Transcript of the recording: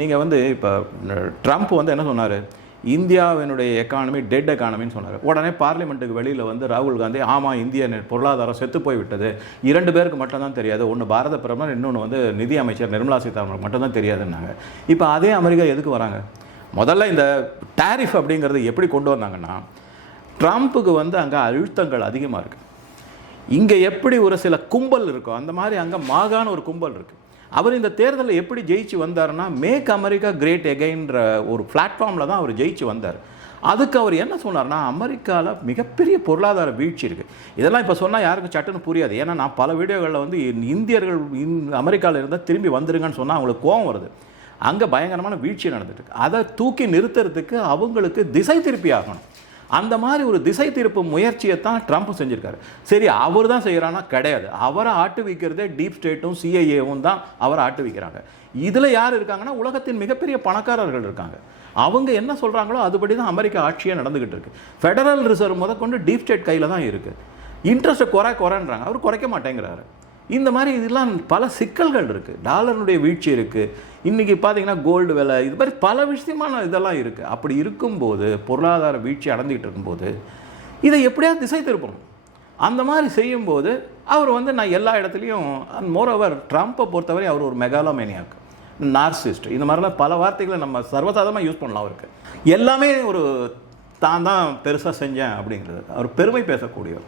நீங்கள் வந்து இப்போ ட்ரம்ப் வந்து என்ன சொன்னார், இந்தியாவினுடைய எக்கானமி டெட் எக்கானமின்னு சொன்னார். உடனே பார்லிமெண்ட்டுக்கு வெளியில் வந்து ராகுல் காந்தி ஆமாம் இந்திய பொருளாதாரம் செத்து போய்விட்டது, 2 பேருக்கு மட்டும்தான் தெரியாது, ஒன்று பாரத பிரதமர், இன்னொன்று வந்து நிதி அமைச்சர் நிர்மலா சீதாராமனுக்கு மட்டும்தான் தெரியாதுன்னாங்க. இப்போ அதே அமெரிக்கா எதுக்கு வராங்க? முதல்ல இந்த டேரிஃப் அப்படிங்கிறது எப்படி கொண்டு வந்தாங்கன்னா, ட்ரம்ப்புக்கு வந்து அங்கே அழுத்தங்கள் அதிகமாக இருக்குது. இங்கே எப்படி ஒரு சில கும்பல் இருக்கோ அந்த மாதிரி அங்கே மாகாண ஒரு கும்பல் இருக்குது. அவர் இந்த தேர்தலில் எப்படி ஜெயிச்சு வந்தார்னா, மேக் அமெரிக்கா கிரேட் எகைன்ற ஒரு பிளாட்ஃபார்மில் தான் அவர் ஜெயிச்சு வந்தார். அதுக்கு அவர் என்ன சொன்னார்னா, அமெரிக்காவில் மிகப்பெரிய பொருளாதார வீழ்ச்சி இருக்குது. இதெல்லாம் இப்போ சொன்னால் யாருக்கும் சட்டுன்னு புரியாது. ஏன்னா நான் பல வீடியோகளில் வந்து இந்தியர்கள் அமெரிக்காவில் இருந்தால் திரும்பி வந்துருங்கன்னு சொன்னால் அவங்களுக்கு கோவம் வருது. அங்கே பயங்கரமான வீழ்ச்சி நடந்துட்டு அதை தூக்கி நிறுத்துறதுக்கு அவங்களுக்கு திசை திருப்பி ஆகணும். அந்த மாதிரி ஒரு திசை திருப்பு முயற்சியை தான் ட்ரம்ப் செஞ்சுருக்காரு. சரி, அவர் தான் செய்கிறான்னா கிடையாது. அவரை ஆட்டு வைக்கிறதே டீப் ஸ்டேட்டும் சிஐஏவும் தான் அவரை ஆட்டு வைக்கிறாங்க. இதில் யார் இருக்காங்கன்னா, உலகத்தின் மிகப்பெரிய பணக்காரர்கள் இருக்காங்க. அவங்க என்ன சொல்கிறாங்களோ அதுபடி தான் அமெரிக்கா ஆட்சியே நடந்துக்கிட்டு இருக்குது. ஃபெடரல் ரிசர்வ் முதற்கொண்டு டீப் ஸ்டேட் கையில் தான் இருக்குது. இன்ட்ரெஸ்ட்டை குறைன்றாங்க, அவர் குறைக்க மாட்டேங்கிறாரு. இந்த மாதிரி இதெல்லாம் பல சிக்கல்கள் இருக்குது. டாலருடைய வீழ்ச்சி இருக்குது. இன்றைக்கி பார்த்தீங்கன்னா கோல்டு விலை, இது மாதிரி பல விஷயமான இதெல்லாம் இருக்குது. அப்படி இருக்கும்போது, பொருளாதார வீழ்ச்சி அடைஞ்சிக்கிட்டு இருக்கும்போது இதை எப்படியாவது திசை திருப்பணும். அந்த மாதிரி செய்யும்போது அவர் வந்து நான் எல்லா இடத்துலையும், மோரோவர் ட்ரம்ப்பை பொறுத்தவரை அவர் ஒரு மெகாலோமேனியாக்கு, நார்சிஸ்ட், இந்த மாதிரிலாம் பல வார்த்தைகளை நம்ம சர்வசாதாரணமாக யூஸ் பண்ணலாம். அவருக்கு எல்லாமே ஒரு தான் பெருசாக செஞ்சேன் அப்படிங்கிறது, அவர் பெருமை பேசக்கூடியவர்.